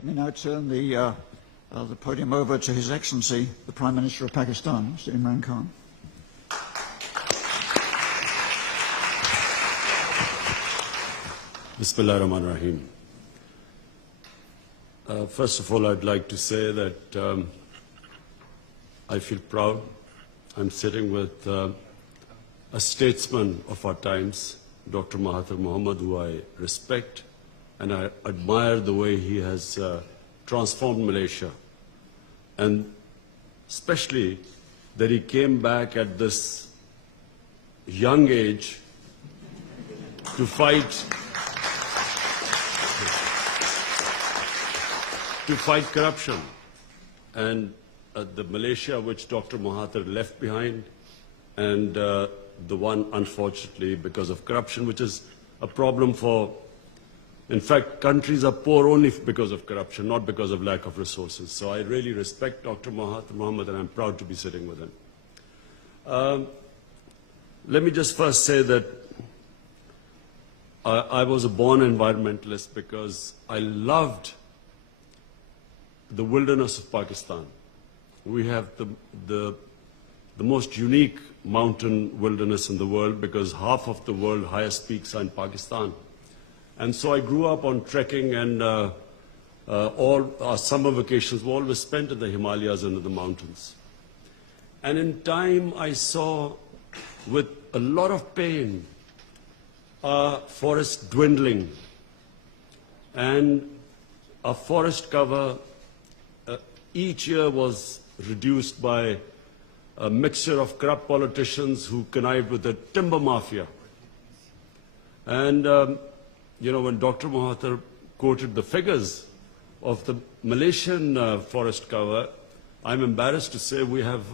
Let me now turn the podium over to His Excellency, the Prime Minister of Pakistan, Mr. Imran Khan. Bismillah ar-Rahman ar-Rahim. First of all, I'd like to say that I feel proud. I'm sitting with a statesman of our times, Dr. Mahathir Mohamad, who I respect, and I admire the way he has transformed Malaysia. And especially that he came back at this young age to fight corruption. And the Malaysia which Dr. Mahathir left behind, and the one, unfortunately, because of corruption, which is a problem for, in fact, countries are poor only because of corruption, not because of lack of resources. So I really respect Dr. Mahathir Mohamad, and I'm proud to be sitting with him. Let me just first say that I was a born environmentalist because I loved the wilderness of Pakistan. We have the most unique mountain wilderness in the world because half of the world's highest peaks are in Pakistan. And so I grew up on trekking, and all our summer vacations were always spent in the Himalayas and in the mountains. And in time I saw, with a lot of pain, our forests dwindling, and our forest cover each year was reduced by a mixture of corrupt politicians who connived with the timber mafia. And, you know, when Dr. Mahathir quoted the figures of the Malaysian forest cover, I'm embarrassed to say we have